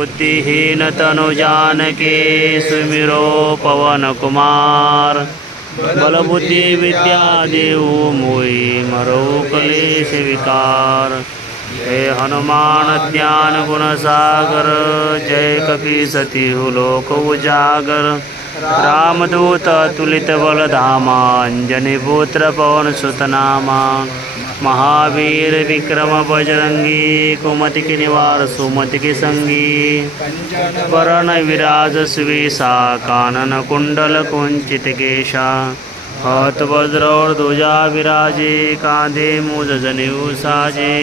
बुद्धिहीन तनु जानके सुमिरो पवन कुमार। बल बुद्धि विद्या देव मोहि मरो कलेश विकार। हे हनुमान ज्ञान गुण सागर जय कपीसति लोक उजागर। रामदूत तुलित बल धामा अंजनी पुत्र पवन सुत नामा। महावीर विक्रम बजरंगी कुमति के निवार सुमति के संगी। वरण विराज सुवेशा कानन कुंडल कुंचित केशा। हाथ वज्र और ध्वजा विराजे कांधे मूज जनेऊ साजे।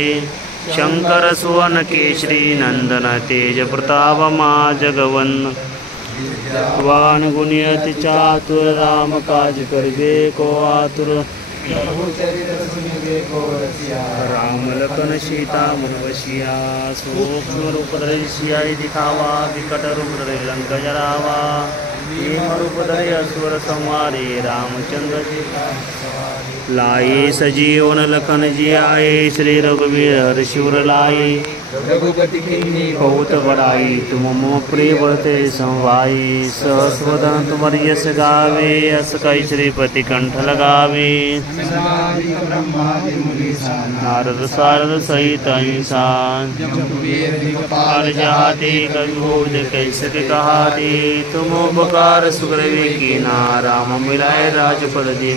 शंकर सुवन केशरी नंदन तेज प्रताप मा जगवंदन। वान गुणियति चातुर राम काज करिबे को आतुर। राम लखन सीता मन बसिया सूक्ष्म रूप धरि सियाई दिखावा। विकट रूप धरि लंक जरावा। भीम रूप धरि असुर संहारे रामचंद्र जी लाए सजीवन लखन जी आए। श्री रघुवीर हर्षि लाए। रघुपति किन्नी बहुत बड़ाई तुम मोह प्रिय बढ़ते समवाई। सहस वदन तुम यश गावे यश कई श्रीपति कंठ लगावे। नारद सारद सहित अहिंसान जाते कभी कैसे कहाते। तुम उपकार सुग्रीव कीना राम मिलाए राजपद देव।